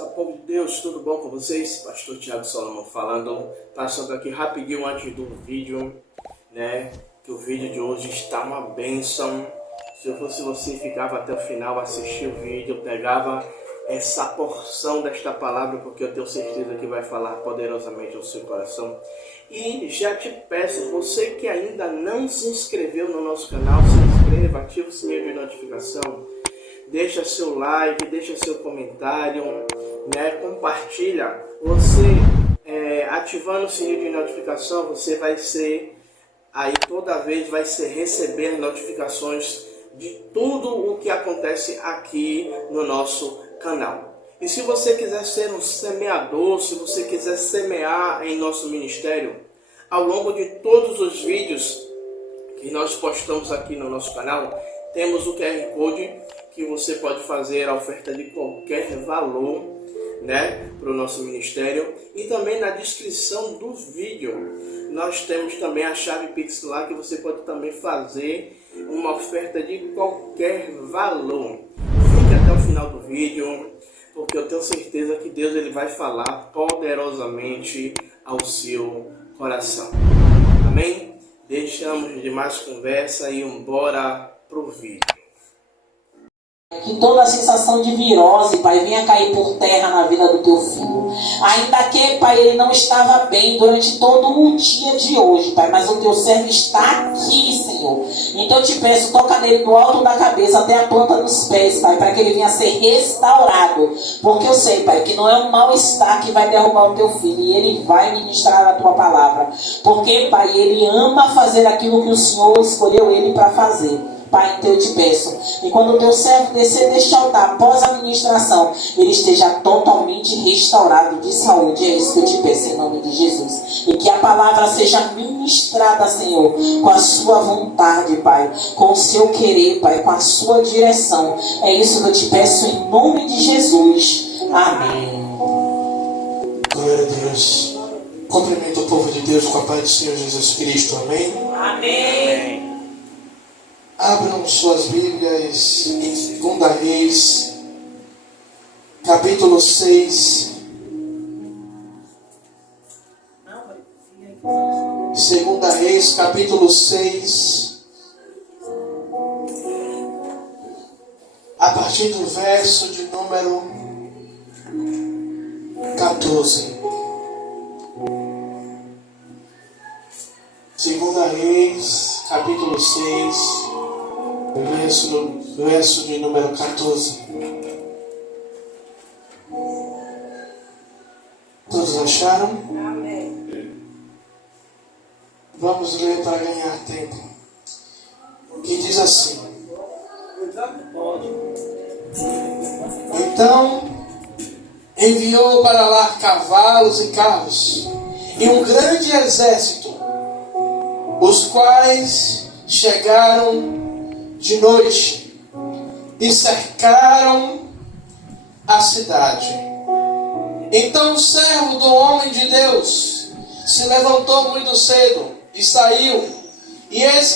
Salve, povo de Deus, tudo bom com vocês? Pastor Thiago Solomon falando, passando aqui rapidinho antes do vídeo, né? Que o vídeo de hoje está uma bênção. Se eu fosse você, ficava até o final, assistia o vídeo, pegava essa porção desta palavra, porque eu tenho certeza que vai falar poderosamente ao seu coração. E já te peço, você que ainda não se inscreveu no nosso canal, se inscreva, ativa o sininho de notificação. Deixa seu like, deixa seu comentário, né? Compartilha. Você ativando o sininho de notificação, você vai ser, aí toda vez vai receber notificações de tudo o que acontece aqui no nosso canal. E se você quiser ser um semeador, se você quiser semear em nosso ministério, ao longo de todos os vídeos que nós postamos aqui no nosso canal, temos o QR Code que você pode fazer a oferta de qualquer valor, né, para o nosso ministério. E também na descrição do vídeo nós temos também a chave Pix lá, que você pode também fazer uma oferta de qualquer valor. Fique até o final do vídeo, porque eu tenho certeza que Deus ele vai falar poderosamente ao seu coração. Amém? Deixamos de mais conversa e embora pro vídeo. Que toda a sensação de virose, Pai, venha cair por terra na vida do teu filho. Ainda que, Pai, ele não estava bem durante todo o dia de hoje, Pai, mas o teu servo está aqui, Senhor. Então eu te peço, toca nele do alto da cabeça até a planta dos pés, Pai, para que ele venha a ser restaurado. Porque eu sei, Pai, que não é um mal-estar que vai derrubar o teu filho, e ele vai ministrar a tua palavra. Porque, Pai, ele ama fazer aquilo que o Senhor escolheu ele para fazer. Pai, então eu te peço, e quando o teu servo descer deste altar, após a ministração, ele esteja totalmente restaurado de saúde. É isso que eu te peço em nome de Jesus. E que a palavra seja ministrada, Senhor, com a sua vontade, Pai, com o seu querer, Pai, com a sua direção. É isso que eu te peço em nome de Jesus. Amém. Glória a Deus. Cumprimento o povo de Deus com a paz do Senhor Jesus Cristo. Amém? Amém. Abram suas Bíblias em 2 Reis, capítulo 6. 2 Reis, capítulo 6. A partir do verso de número 14. 2 Reis, capítulo 6. Verso de número 14. Todos acharam? Amém. Vamos ler para ganhar tempo. Que diz assim: Então enviou para lá cavalos e carros e um grande exército, os quais chegaram de noite e cercaram a cidade. Então o servo do homem de Deus se levantou muito cedo e saiu, e eis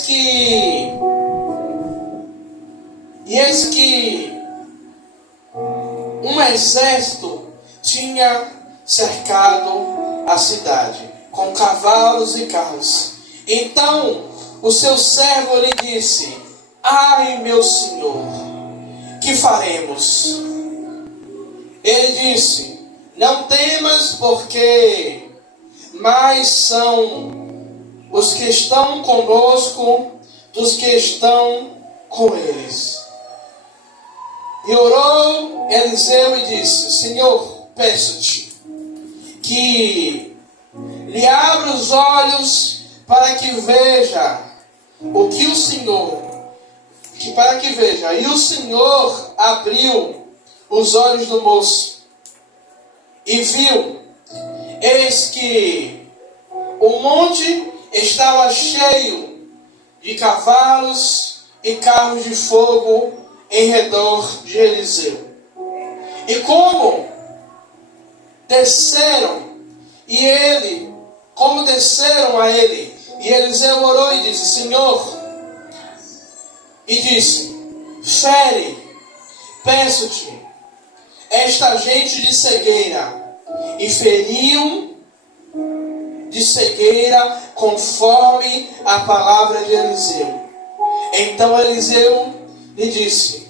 que um exército tinha cercado a cidade com cavalos e carros. Então o seu servo lhe disse: Ai, meu senhor, que faremos? Ele disse: Não temas, porque mais são os que estão conosco dos que estão com eles. E orou Eliseu e disse: Senhor, peço-te que lhe abra os olhos para que veja o que o Senhor, para que veja. E o Senhor abriu os olhos do moço e viu, eis que o monte estava cheio de cavalos e carros de fogo em redor de Eliseu. E como desceram a ele, e Eliseu orou e disse: Senhor, e disse: Fere, peço-te, esta gente de cegueira e feriam de cegueira conforme a palavra de Eliseu. Então Eliseu lhe disse: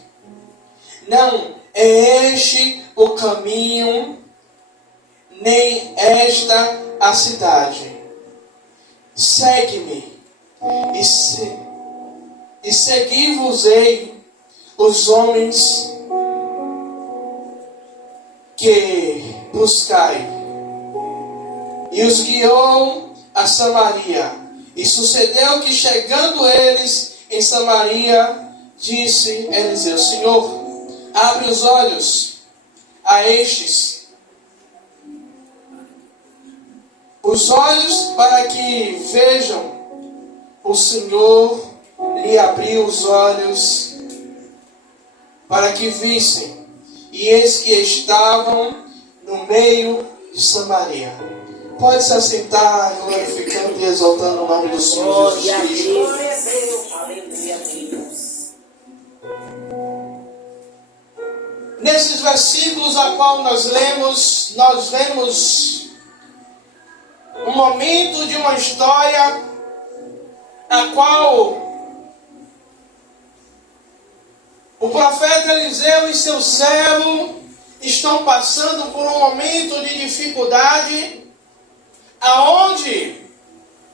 não é este o caminho, nem esta a cidade. Segue-me, e segui-vos-ei os homens que buscai. E os guiou a Samaria. E sucedeu que, chegando eles em Samaria, disse Eliseu: Senhor, abre os olhos a estes, os olhos para que vejam. O Senhor lhe abriu os olhos para que vissem, e eis que estavam no meio de Samaria. Pode se assentar, glorificando e exaltando o nome do Senhor Jesus Cristo. Glória a Deus. Aleluia, Deus. Nesses versículos a qual nós lemos, nós vemos um momento de uma história a qual o profeta Eliseu e seu servo estão passando por um momento de dificuldade, aonde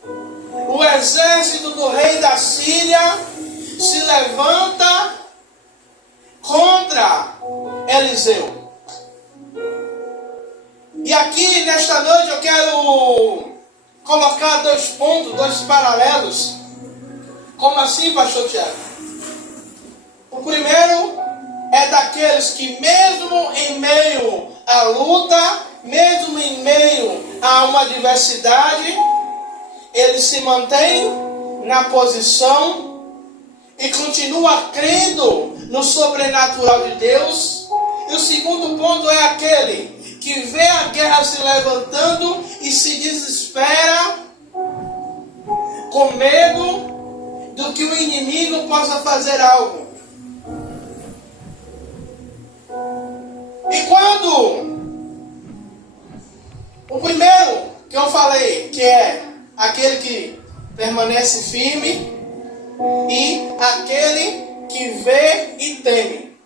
o exército do rei da Síria se levanta contra Eliseu. E aqui nesta noite eu quero colocar dois pontos, dois paralelos. Como assim, pastor Tiago? O primeiro é daqueles que mesmo em meio à luta, mesmo em meio a uma adversidade, ele se mantém na posição e continua crendo no sobrenatural de Deus. E o segundo ponto é aquele que vê a guerra se levantando e se desespera com medo do que o inimigo possa fazer algo. E quando o primeiro que eu falei, que é aquele que permanece firme, e aquele que vê e teme.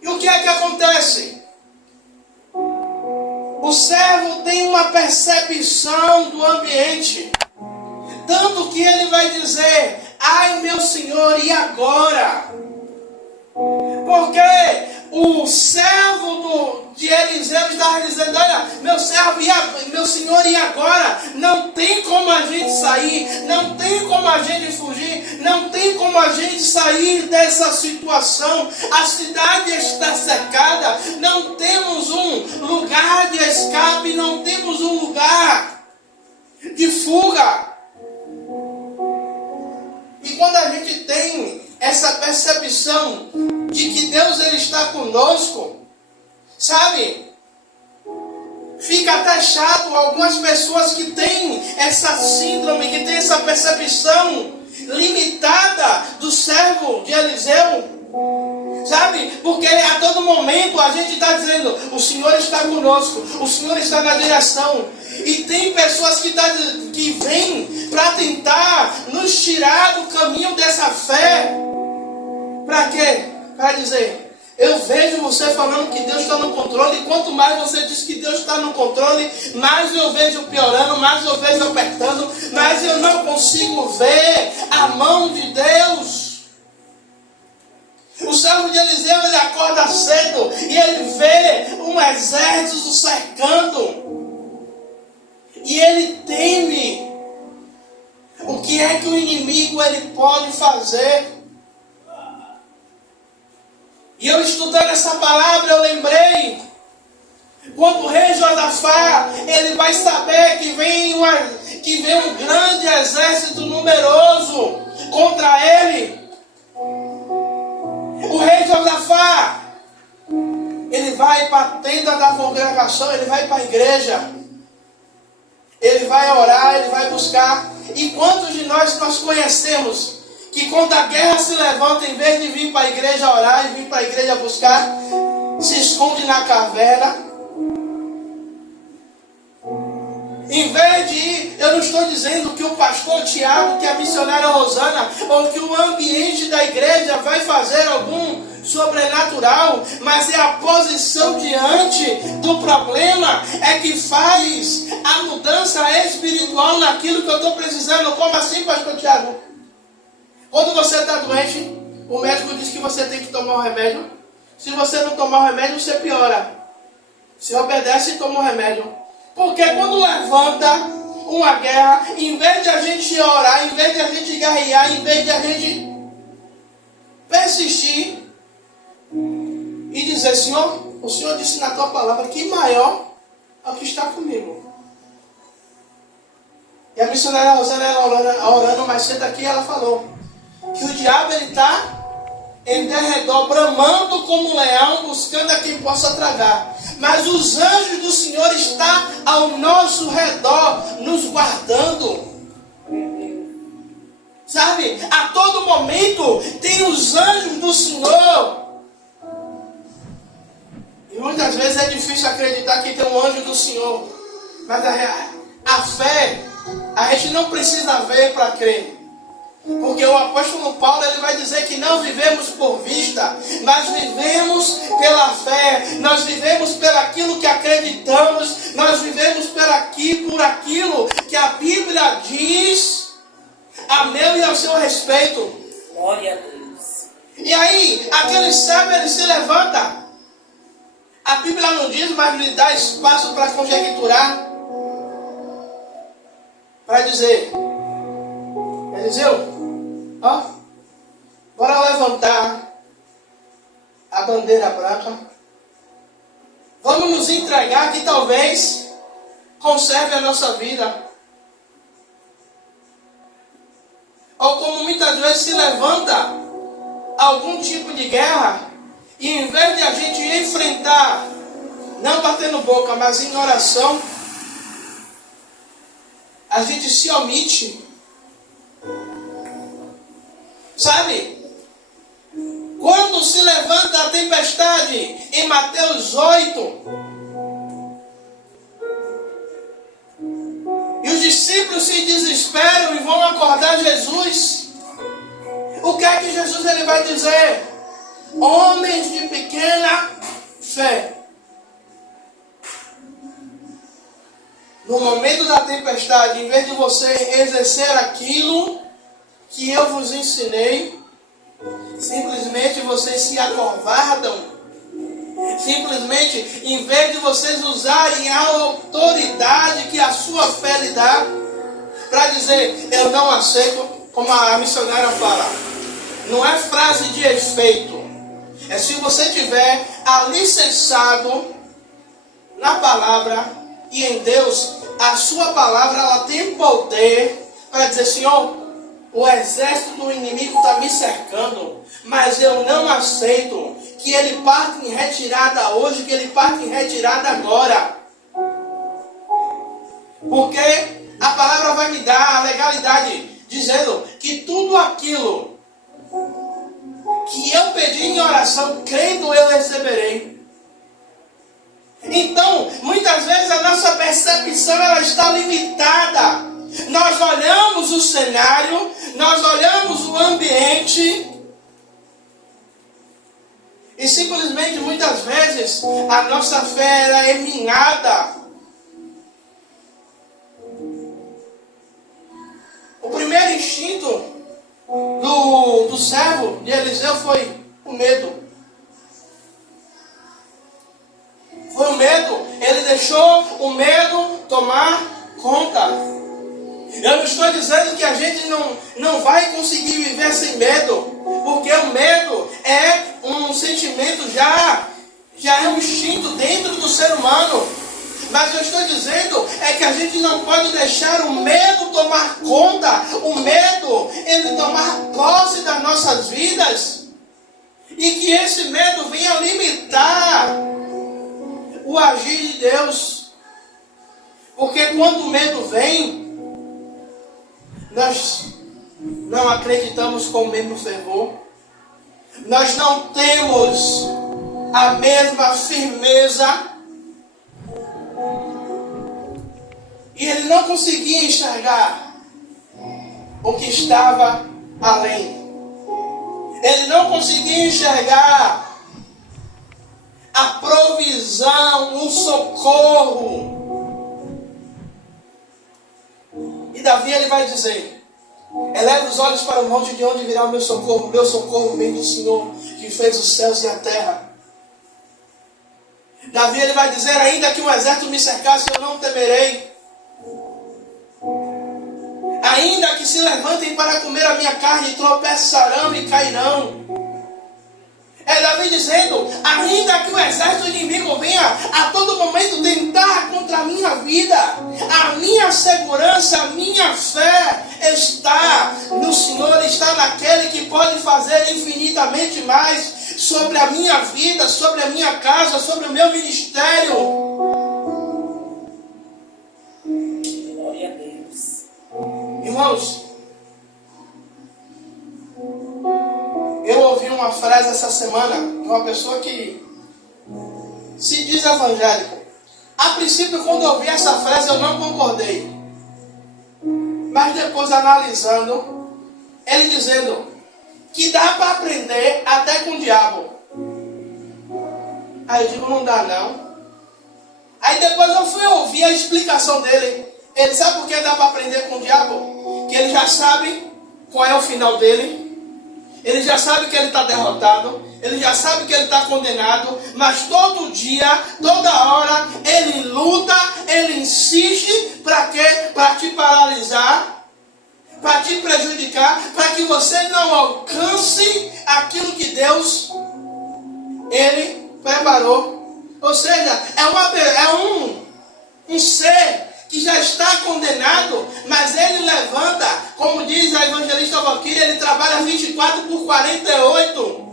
E o que é que acontece? O servo tem uma percepção do ambiente, tanto que ele vai dizer: ai meu Senhor, e agora? Porque o servo de Eliseu estava dizendo: olha, meu servo, meu Senhor, e agora? Não tem como a gente sair, não tem como a gente fugir, não tem como a gente sair dessa situação. A cidade está cercada, não temos um lugar de escape, não temos um lugar de fuga. E quando a gente tem essa percepção de que Deus ele está conosco, sabe, fica até chato algumas pessoas que têm essa síndrome, que têm essa percepção limitada do servo de Eliseu, sabe, porque a todo momento a gente está dizendo: o Senhor está conosco, o Senhor está na direção. E tem pessoas que vêm para tentar nos tirar do caminho dessa fé. Para quê? Para dizer: eu vejo você falando que Deus está no controle, e quanto mais você diz que Deus está no controle, mais eu vejo piorando, mais eu vejo apertando, mais eu não consigo ver a mão de Deus. O servo de Eliseu, ele acorda cedo e ele vê um exército cercando. E ele teme. O que é que o inimigo ele pode fazer? E eu estudando essa palavra, eu lembrei, quando o rei Josafá, ele vai saber que vem um grande exército numeroso contra ele. O rei Josafá, ele vai para a tenda da congregação, ele vai para a igreja, ele vai orar, ele vai buscar. E quantos de nós conhecemos que quando a guerra se levanta, em vez de vir para a igreja orar e vir para a igreja buscar, se esconde na caverna. Em vez de ir, eu não estou dizendo que o pastor Tiago, que a missionária Rosana, ou que o ambiente da igreja vai fazer algum sobrenatural, mas é a posição diante do problema é que faz a mudança espiritual naquilo que eu estou precisando. Como assim, pastor Tiago? Quando você está doente, o médico diz que você tem que tomar o remédio. Se você não tomar o remédio, você piora. Se obedece e toma o remédio. Porque quando levanta uma guerra, em vez de a gente orar, em vez de a gente guerrear, em vez de a gente persistir e dizer, Senhor, o Senhor disse na tua palavra que maior é o que está comigo. E a missionária Rosana era orando mais cedo aqui, ela falou que o diabo está em derredor, bramando como um leão, buscando a quem possa tragar. Mas os anjos do Senhor estão ao nosso redor, nos guardando. Sabe, a todo momento tem os anjos do Senhor. E muitas vezes é difícil acreditar que tem um anjo do Senhor. Mas a fé, a gente não precisa ver para crer. Porque o apóstolo Paulo ele vai dizer que não vivemos por vista, mas vivemos pela fé, nós vivemos pelo aquilo que acreditamos, nós vivemos por aquilo que a Bíblia diz a meu e ao seu respeito. Glória a Deus. E aí, aquele sábio ele se levanta. A Bíblia não diz, mas lhe dá espaço para conjecturar, para dizer, Eliseu, ó, bora levantar a bandeira branca. Vamos nos entregar que talvez conserve a nossa vida. Ou como muitas vezes se levanta algum tipo de guerra, e em vez de a gente enfrentar, não batendo boca, mas em oração, a gente se omite. Sabe? Quando se levanta a tempestade, em Mateus 8, e os discípulos se desesperam e vão acordar Jesus, o que é que Jesus ele vai dizer? Homens de pequena fé. No momento da tempestade, em vez de você exercer aquilo que eu vos ensinei, simplesmente vocês se acovardam. Simplesmente, em vez de vocês usarem a autoridade que a sua fé lhe dá, para dizer, eu não aceito, como a missionária fala, não é frase de efeito, é se você tiver alicerçado na palavra e em Deus, a sua palavra ela tem poder para dizer, Senhor, o exército do inimigo está me cercando, mas eu não aceito que ele parte em retirada hoje, que ele parte em retirada agora. Porque a palavra vai me dar a legalidade, dizendo que tudo aquilo que eu pedi em oração, crendo eu receberei. Então, muitas vezes a nossa percepção ela está limitada. Nós olhamos o cenário, nós olhamos o ambiente e simplesmente muitas vezes a nossa fé ela é minada. O primeiro instinto do servo de Eliseu foi o medo. Foi o medo. Ele deixou o medo tomar conta. Eu não estou dizendo que a gente não vai conseguir viver sem medo, porque o medo é um sentimento já é um instinto dentro do ser humano. Mas eu estou dizendo é que a gente não pode deixar o medo tomar conta, o medo ele tomar posse das nossas vidas, e que esse medo venha limitar o agir de Deus. Porque quando o medo vem, nós não acreditamos com o mesmo fervor. Nós não temos a mesma firmeza. E ele não conseguia enxergar o que estava além. Ele não conseguia enxergar a provisão, o socorro. E Davi ele vai dizer: eleva os olhos para o monte, de onde virá o meu socorro. O meu socorro vem do Senhor, que fez os céus e a terra. Davi ele vai dizer: ainda que um exército me cercasse, eu não temerei. Ainda que se levantem para comer a minha carne, tropeçarão e cairão. É Davi dizendo: ainda que o exército inimigo venha a todo momento tentar contra a minha vida, a minha segurança, a minha fé está no Senhor, está naquele que pode fazer infinitamente mais sobre a minha vida, sobre a minha casa, sobre o meu ministério. Glória a Deus. Irmãos, eu ouvi uma frase essa semana de uma pessoa que se diz evangélico. A princípio, quando eu ouvi essa frase, eu não concordei. Mas depois, analisando, ele dizendo que dá para aprender até com o diabo. Aí eu digo: não dá não. Aí depois eu fui ouvir a explicação dele. Ele sabe por que dá para aprender com o diabo? Que ele já sabe qual é o final dele. Ele já sabe que ele está derrotado. Ele já sabe que ele está condenado. Mas todo dia, toda hora, ele luta, ele insiste. Para quê? Para te paralisar, para te prejudicar, para que você não alcance aquilo que Deus ele preparou. Ou seja, é um ser que já está condenado, mas ele levanta, como diz a evangelista Valquíria, ele trabalha 24/48.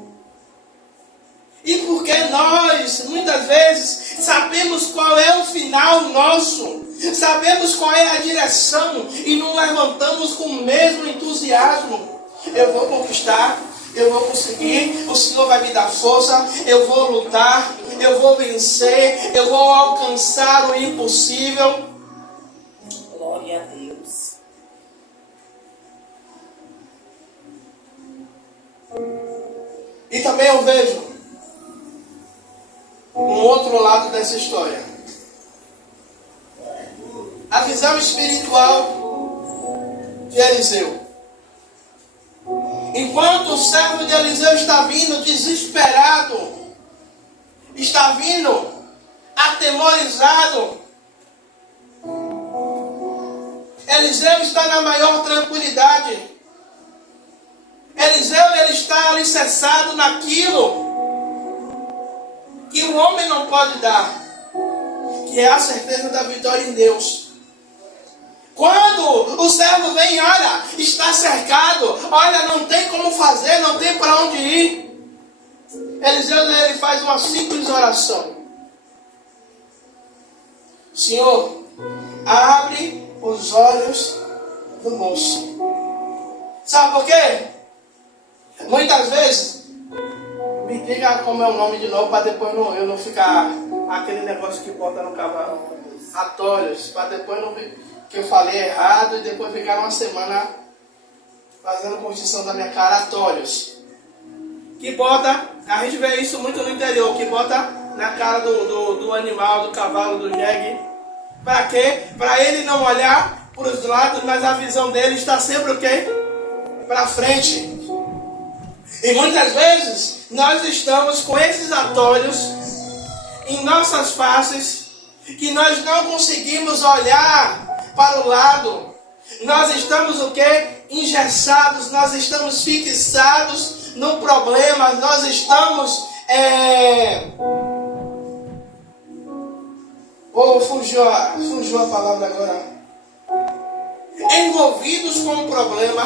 E porque nós, muitas vezes, sabemos qual é o final nosso, sabemos qual é a direção, e não levantamos com o mesmo entusiasmo. Eu vou conquistar, eu vou conseguir, o Senhor vai me dar força, eu vou lutar, eu vou vencer, eu vou alcançar o impossível. Glória a Deus. E também eu vejo um outro lado dessa história. A visão espiritual de Eliseu. Enquanto o servo de Eliseu está vindo desesperado, está vindo atemorizado, Eliseu está na maior tranquilidade. Eliseu ele está alicerçado naquilo que o homem não pode dar, que é a certeza da vitória em Deus. Quando o servo vem, olha, está cercado, olha, não tem como fazer, não tem para onde ir, Eliseu ele faz uma simples oração: Senhor, abre os olhos do moço. Sabe por quê? Muitas vezes, me diga como é o nome de novo, para depois eu não ficar aquele negócio que bota no cavalo, atólios, para depois não que eu falei errado e depois ficar uma semana fazendo construção da minha cara, atólios. Que bota, a gente vê isso muito no interior, que bota na cara do animal, do cavalo, do jegue. Para quê? Para ele não olhar para os lados, mas a visão dele está sempre o quê? Para frente. E muitas vezes nós estamos com esses atalhos em nossas faces, que nós não conseguimos olhar para o lado. Nós estamos o quê? Engessados, nós estamos fixados no problema, nós estamos fugiu a palavra agora. Envolvidos com o problema,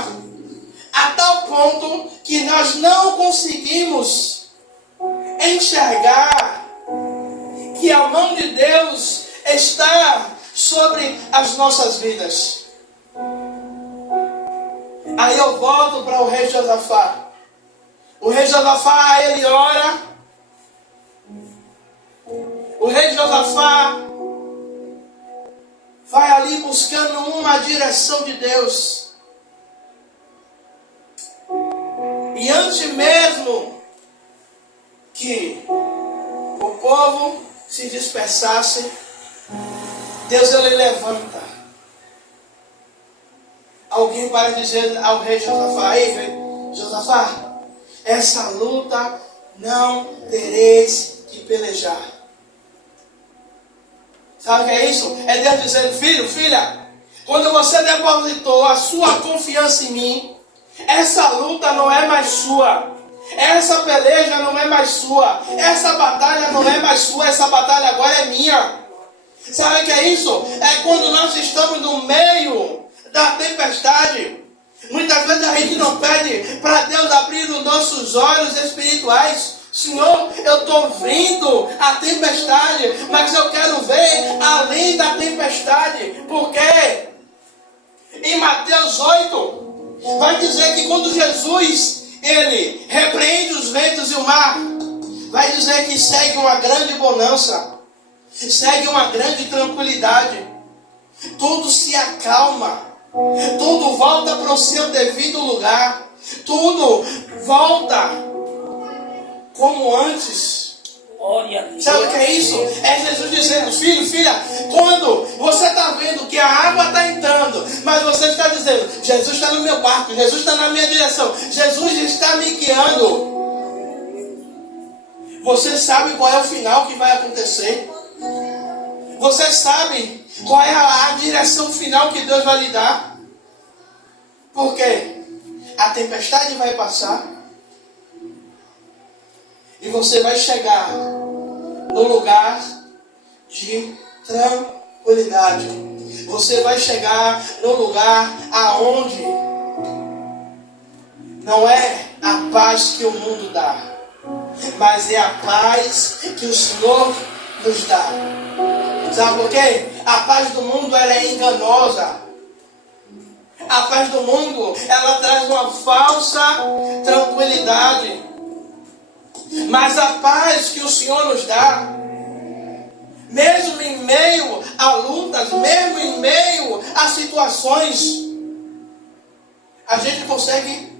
a tal ponto que nós não conseguimos enxergar que a mão de Deus está sobre as nossas vidas. Aí eu volto para o rei Josafá. O rei Josafá, ele ora O rei Josafá vai ali buscando uma direção de Deus. E antes mesmo que o povo se dispersasse, Deus ele levanta alguém para dizer ao rei Josafá: ei, rei Josafá, essa luta não tereis que pelejar. Sabe o que é isso? É Deus dizendo: filho, filha, quando você depositou a sua confiança em mim, essa luta não é mais sua. Essa peleja não é mais sua. Essa batalha não é mais sua. Essa batalha agora é minha. Sabe o que é isso? É quando nós estamos no meio da tempestade. Muitas vezes a gente não pede para Deus abrir os nossos olhos espirituais. Senhor, eu estou vendo a tempestade, mas eu quero ver além da tempestade. Porque em Mateus 8 vai dizer que quando Jesus ele repreende os ventos e o mar, vai dizer que segue uma grande bonança, segue uma grande tranquilidade. Tudo se acalma, tudo volta para o seu devido lugar, tudo volta como antes. Sabe o que é isso? É Jesus dizendo: filho, filha, quando você está vendo que a água está entrando, mas você está dizendo: Jesus está no meu barco, Jesus está na minha direção, Jesus está me guiando. Você sabe qual é o final que vai acontecer? Você sabe qual é a direção final que Deus vai lhe dar? Porque a tempestade vai passar e você vai chegar no lugar de tranquilidade. Você vai chegar no lugar aonde não é a paz que o mundo dá, mas é a paz que o Senhor nos dá. Sabe por quê? A paz do mundo ela é enganosa. A paz do mundo ela traz uma falsa tranquilidade. Mas a paz que o Senhor nos dá, mesmo em meio a lutas, mesmo em meio a situações, a gente consegue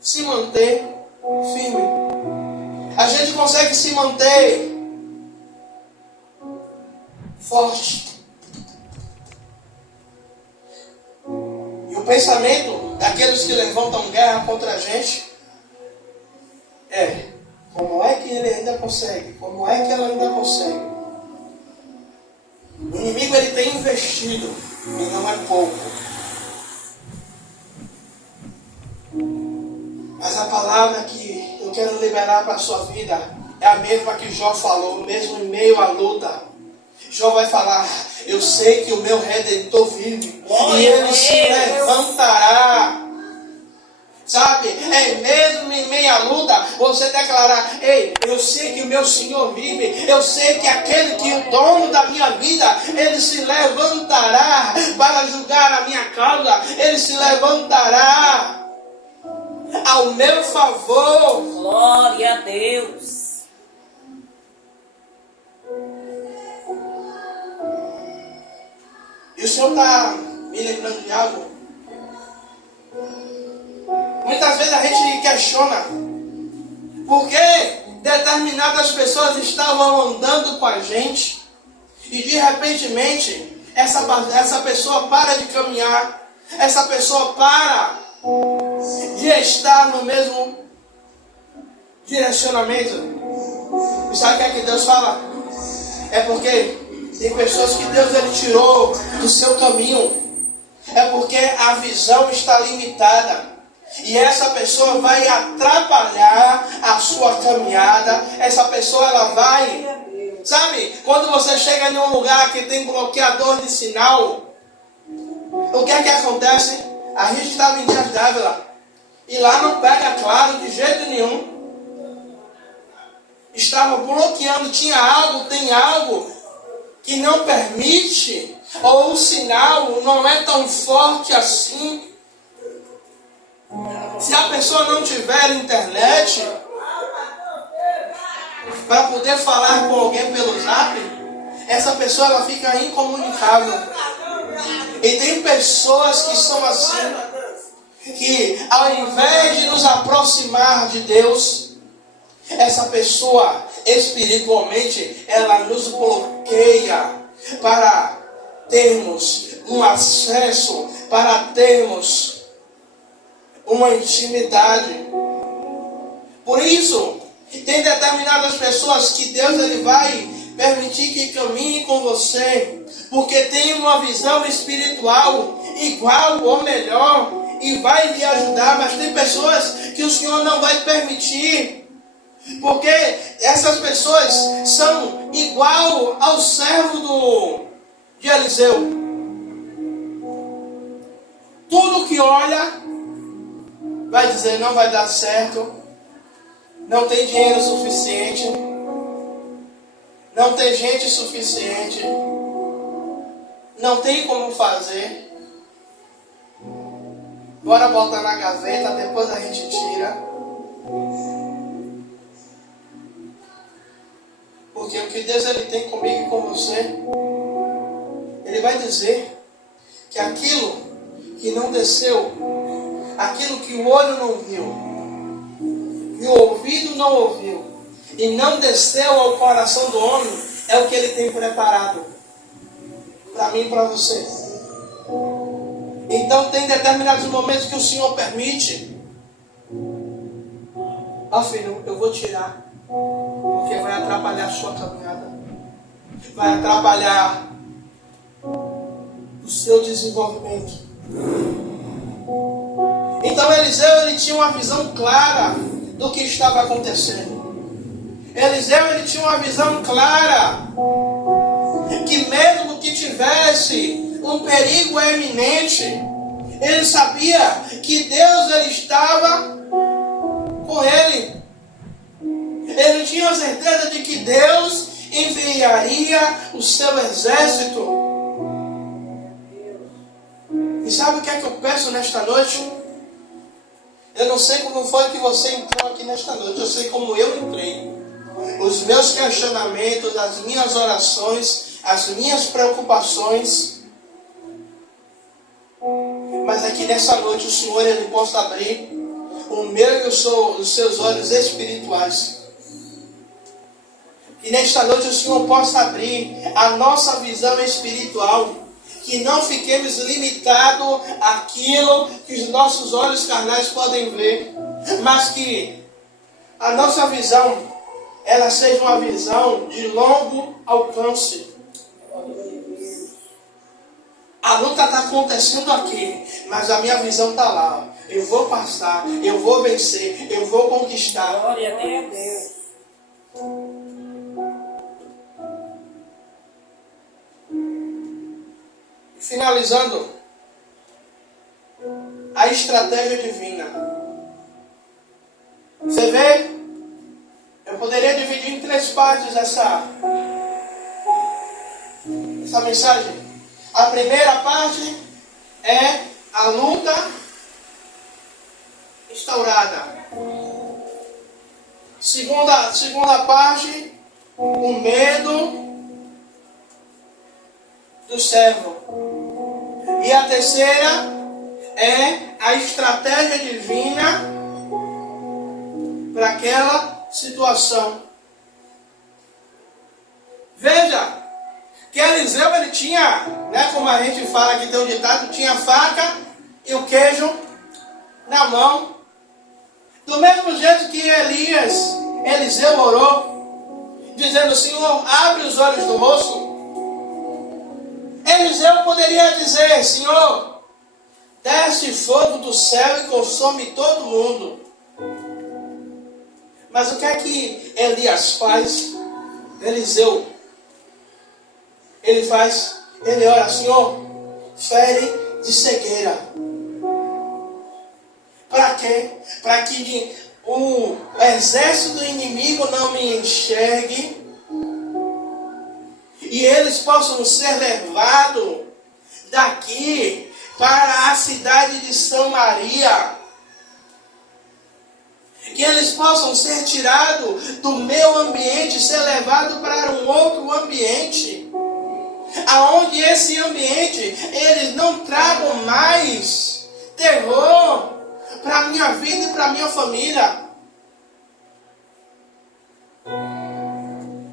se manter firme. A gente consegue se manter forte. E o pensamento daqueles que levantam guerra contra a gente é: como é que ele ainda consegue? Como é que ela ainda consegue? O inimigo ele tem investido, e não é pouco. Mas a palavra que eu quero liberar para a sua vida é a mesma que Jó falou, mesmo em meio à luta. Jó vai falar: eu sei que o meu Redentor vive, e ele se levantará. Sabe, é mesmo em meio à luta, você declarar: ei, eu sei que o meu Senhor vive, eu sei que aquele que é o dono da minha vida, ele se levantará para julgar a minha causa, ele se levantará ao meu favor. Glória a Deus. E o Senhor está me lembrando de algo. Muitas vezes a gente questiona por que determinadas pessoas estavam andando com a gente e de repentemente essa pessoa para de caminhar, essa pessoa para de estar no mesmo direcionamento. E sabe o que é que Deus fala? É porque tem pessoas que Deus ele tirou do seu caminho. É porque a visão está limitada. E essa pessoa vai atrapalhar a sua caminhada. Essa pessoa ela vai... Sabe, quando você chega em um lugar que tem bloqueador de sinal, o que é que acontece? A gente estava em Dias d'Ávila e lá não pega claro de jeito nenhum. Estava bloqueando, tinha algo, tem algo que não permite, ou o sinal não é tão forte assim. Se a pessoa não tiver internet, para poder falar com alguém pelo zap, essa pessoa ela fica incomunicável. E tem pessoas que são assim, que ao invés de nos aproximar de Deus, essa pessoa espiritualmente ela nos bloqueia para termos um acesso, para termos uma intimidade. Por isso, tem determinadas pessoas que Deus ele vai permitir que caminhem com você, porque tem uma visão espiritual igual ou melhor e vai lhe ajudar, mas tem pessoas que o Senhor não vai permitir, porque essas pessoas são igual ao servo de Eliseu. Tudo que olha vai dizer não vai dar certo, não tem dinheiro suficiente, não tem gente suficiente, não tem como fazer. Bora botar na gaveta, depois a gente tira. Porque o que Deus ele tem comigo e com você, Ele vai dizer que aquilo que não desceu, aquilo que o olho não viu, e o ouvido não ouviu, e não desceu ao coração do homem, é o que Ele tem preparado para mim e para você. Então tem determinados momentos que o Senhor permite. Ó filho, eu vou tirar, porque vai atrapalhar a sua caminhada, vai atrapalhar o seu desenvolvimento. Então Eliseu ele tinha uma visão clara do que estava acontecendo. Eliseu ele tinha uma visão clara que mesmo que tivesse um perigo eminente, ele sabia que Deus ele estava com ele. Ele tinha certeza de que Deus enviaria o seu exército. E sabe o que é que eu peço nesta noite? Eu não sei como foi que você entrou aqui nesta noite, eu sei como eu entrei. Os meus questionamentos, as minhas orações, as minhas preocupações. Mas aqui nessa noite o Senhor ele possa abrir o meu e os seus olhos espirituais. Que nesta noite o Senhor possa abrir a nossa visão espiritual. Que não fiquemos limitados àquilo que os nossos olhos carnais podem ver. Mas que a nossa visão, ela seja uma visão de longo alcance. A luta está acontecendo aqui, mas a minha visão está lá. Eu vou passar, eu vou vencer, eu vou conquistar. Glória a Deus. Finalizando, a estratégia divina. Você vê? Eu poderia dividir em 3 partes essa mensagem. A primeira parte é a luta instaurada. Segunda parte, o medo do servo. E a terceira é a estratégia divina para aquela situação. Veja que Eliseu ele tinha, né, como a gente fala aqui, tem um ditado, tinha a faca e o queijo na mão. Do mesmo jeito que Eliseu orou, dizendo: Senhor, abre os olhos do moço. Eliseu poderia dizer: Senhor, desce fogo do céu e consome todo mundo. Mas o que é que Elias faz? Eliseu, ele faz, ele ora: Senhor, fere de cegueira. Para quê? Para que o exército do inimigo não me enxergue e eles possam ser levados daqui para a cidade de Samaria. que eles possam ser tirados do meu ambiente, ser levados para um outro ambiente, aonde esse ambiente eles não tragam mais terror para a minha vida e para a minha família.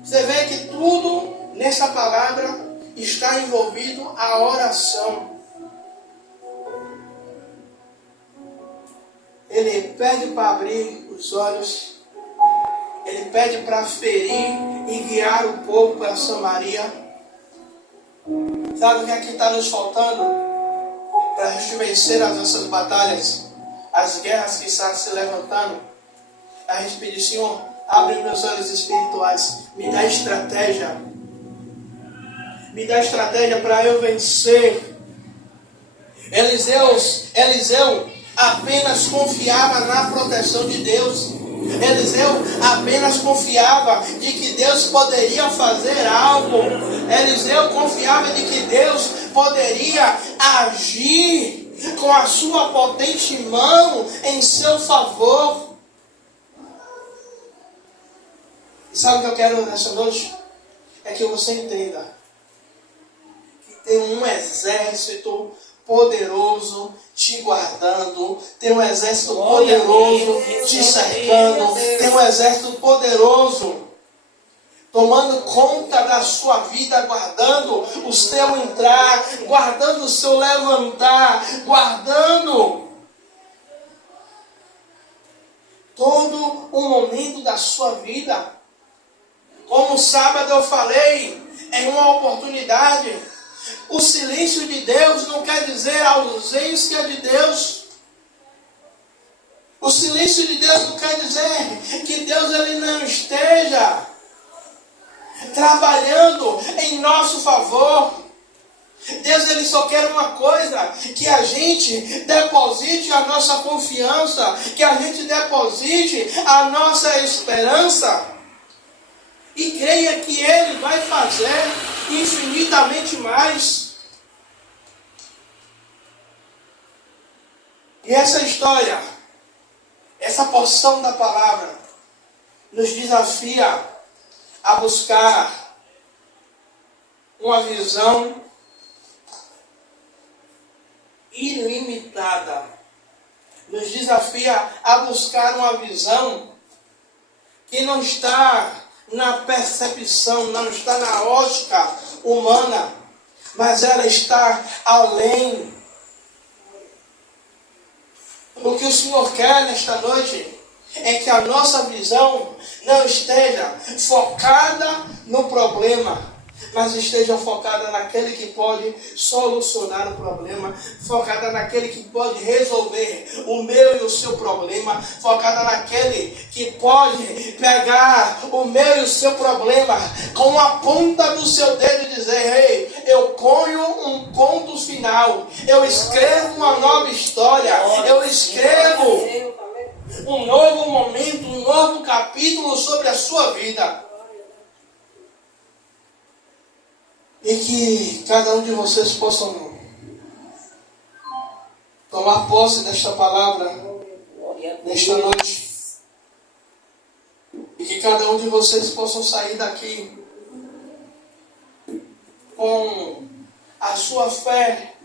Você vê que tudo nessa palavra está envolvido a oração. Ele pede para abrir os olhos, ele pede para ferir e guiar o povo para Samaria. Sabe o que aqui está nos faltando? Para a gente vencer as nossas batalhas, as guerras que estão se levantando, a gente pedir: Senhor, abre meus olhos espirituais, me dá estratégia. Me dá estratégia para eu vencer. Eliseu apenas confiava na proteção de Deus. Eliseu apenas confiava de que Deus poderia fazer algo. Eliseu confiava de que Deus poderia agir com a sua potente mão em seu favor. Sabe o que eu quero nessa noite? É que você entenda que tem um exército poderoso te guardando, tem um exército poderoso te cercando, tem um exército poderoso tomando conta da sua vida, guardando o seu entrar, guardando o seu levantar, guardando todo o momento da sua vida. Como sábado eu falei, é uma oportunidade. O silêncio de Deus não quer dizer a ausência de Deus. O silêncio de Deus não quer dizer que Deus ele não esteja trabalhando em nosso favor. Deus ele só quer uma coisa: que a gente deposite a nossa confiança, que a gente deposite a nossa esperança e creia que Ele vai fazer infinitamente mais. E essa história, essa porção da palavra, nos desafia a buscar uma visão ilimitada. Nos desafia a buscar uma visão que não está na percepção, não está na ótica humana, mas ela está além. O que o Senhor quer nesta noite é que a nossa visão não esteja focada no problema, mas esteja focada naquele que pode solucionar o problema, focada naquele que pode resolver o meu e o seu problema, focada naquele que pode pegar o meu e o seu problema com a ponta do seu dedo e dizer: ei, eu ponho um ponto final, eu escrevo uma nova história, eu escrevo um novo momento, um novo capítulo sobre a sua vida. E que cada um de vocês possam tomar posse desta palavra nesta noite. E que cada um de vocês possam sair daqui com a sua fé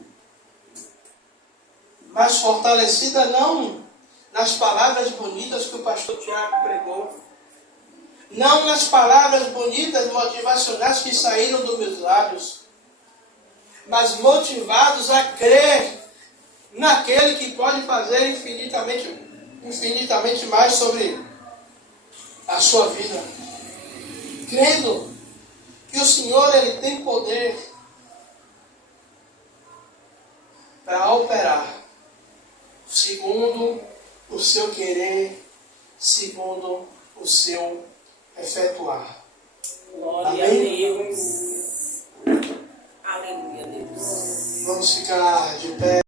mais fortalecida, não nas palavras bonitas que o pastor Tiago pregou, não nas palavras bonitas, motivacionais que saíram dos meus lábios, mas motivados a crer naquele que pode fazer infinitamente mais sobre a sua vida. Crendo que o Senhor ele tem poder para operar segundo o seu querer, segundo o seu efetuar. Glória Amém? a Deus. Aleluia, Deus. Vamos ficar de pé.